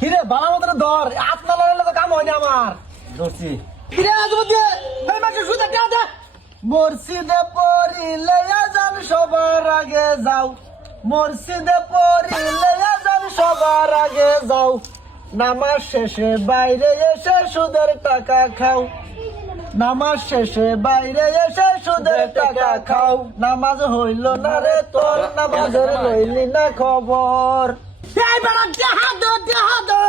কিরে বালা মতন ধর। না লাগালে তো কাম হয় না আমার। ধরছি কিরে আজ মধ্যে এই মাকে সুদে কে দে। মসজিদে পড়িলে আজান সবার আগে যাও। মসজিদে পড়িলে আজান সবার আগে যাও। নামাজ শেষে বাইরে এসে সুদের টাকা খাও। নামাজ শেষে বাইরে এসে সুদের টাকা খাও। নামাজ হইল না রে তোর নামাজের লইলি না খবর। এই বেড়া দেহা দে দেহা দে।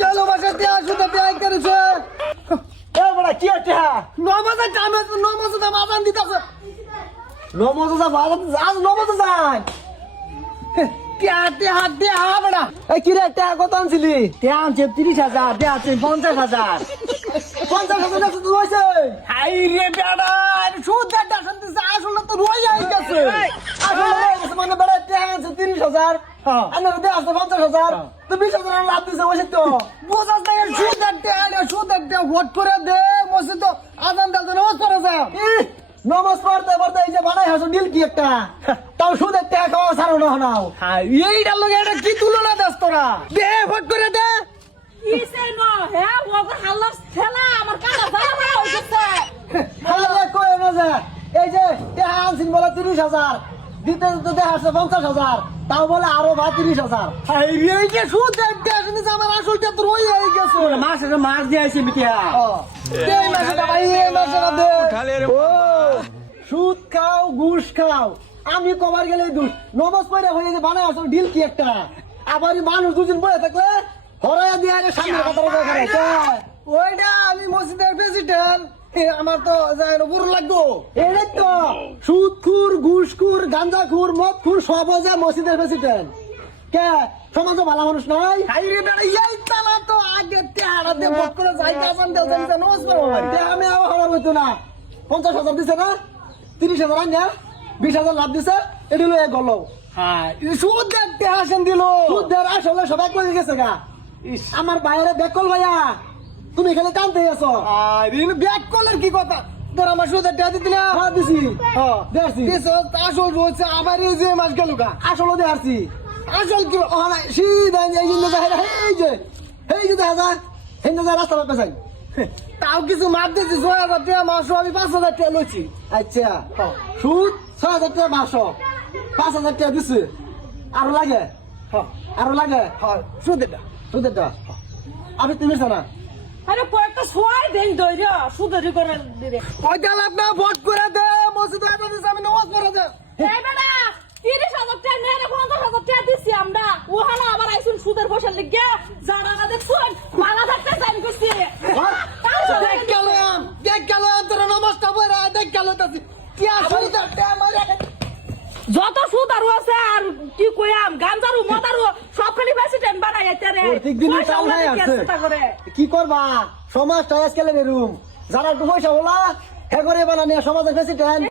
গেল বাসা দেহা সুদে দেহা করেছে এ বেড়া কি আছে নমাজের টাইমে নমাজে দাম আজান দিতেছে। নমাজে দাম আজান আজ নমাজে যান টিয়া টিয়া টিয়া বেড়া। এই হাজার আনার দিয়ে আসছে পঞ্চাশ হাজার তো বিশ হাজার লাভ দিছে বসে তো? বোঝাস টাকা সুদ একটা সুদ একটা ভোট করে দে বসে তো আদান দাল নামাজ পড়ে যা নমাজ পড়তে পড়তে এই যে বানাই হাসো ডিল কি একটা? তাও সুদ একটা খাওয়া সারো না নাও এইটার লগে এটা কি তুলনা দাস তোরা? দে ভোট করে দে। হ্যাঁ এই যে দেহা আনছিন বলে তিরিশ হাজার দিতে দেখা আসছে পঞ্চাশ হাজার। তাও বলে আরও বা তিরিশ হাজার। সুদ আমার আসলটা হয়ে গেছে। মাছ আছে মাছ দিয়ে আইছি মিটিয়া। এই মাসেটা ভাই, এই মাসেটা দে। সুদ খাও ঘুষ খাও। আমি কবার গেলে দুষ নমাজ পড়ে হয়ে যে বানায় আসল ডিল কি একটা? আবার মানুষ দুজন বয়ে থাকলে হরাইয়া দিয়ে সামনে কথা পারে ওইটা আমি মসজিদের প্রেসিডেন্ট আমার তো বুড়ো লাগবো। এই তো। সুদ খুর ঘুষ গাঞ্জা খুর মদ খুর সব যায় মসজিদের প্রেসিডেন্ট। কে? সমাজ ভালো মানুষ বেড়া এই তালা তো আগে তেহারা দে ভোট করে যাই কাজান দেও জানি জানো তে আমি আবার হওয়ার হইতো না। পঞ্চাশ হাজার দিছে না? তিরিশ হাজার আইনা বিশ হাজার লাভ দিছে? এটি লয়ে গেল। হ্যাঁ। সুদ দেখতে আসেন দিল। সুদ দেওয়ার আসলে সবাই করে গেছে গা। আমার বাইরে বেকল ভাইয়া তুমি এখানে কানতে আছো। ব্যাক কলের কি কথা? তোর আমার সুদের টাকা দিতি না? হ্যাঁ দিছি। হ্যাঁ দেখছি আসল রয়েছে আবার এই যে মাস গেল গা। আসলও দেখছি আসল কি? সিধা এই যে এই যে এই যে দেখা যায় এই যে রাস্তা পাবে যাই। তাও কিছু মাপ দিয়েছি ছয় হাজার টাকা মাসও আমি পাঁচ হাজার টাকা লইছি। আচ্ছা। সুদ ছয় হাজার টাকা মাসও। পাঁচ হাজার টাকা দিছি। আরও লাগে? আরও লাগে? সুদেরটা? সুদেরটা? আমি তুমি না? আরে কয়েকটা সোয়াই দেন দইর সুদরি করে ওইটা লাভ না ভোট করে দে মসজিদে এটা দিছে আমি নামাজ পড়ে দে। এই বেটা তিরিশ হাজার টাকা নিয়ে রে পঞ্চাশ হাজার টাকা দিচ্ছি আমরা। ওখানে আবার আইসুন সুদের বসার লিগে যারা না দেখছুন মালা থাকতে চাই করছি। দেখ গেল দেখ গেল তোর নামাজটা পড়ে দেখ গেল তাছি কি আসল দে মারে যত সুদ আরও আছে আর কি কইয়াম গাঞ্জারু মদারু সব খালি বেশি টেন বানাই প্রত্যেক দিন চাল নাই আছে। কি করবা? সমাজটা আজকাল বেরুম যারা একটু পয়সা হলা হে করে বানানি সমাজের প্রেসিডেন্ট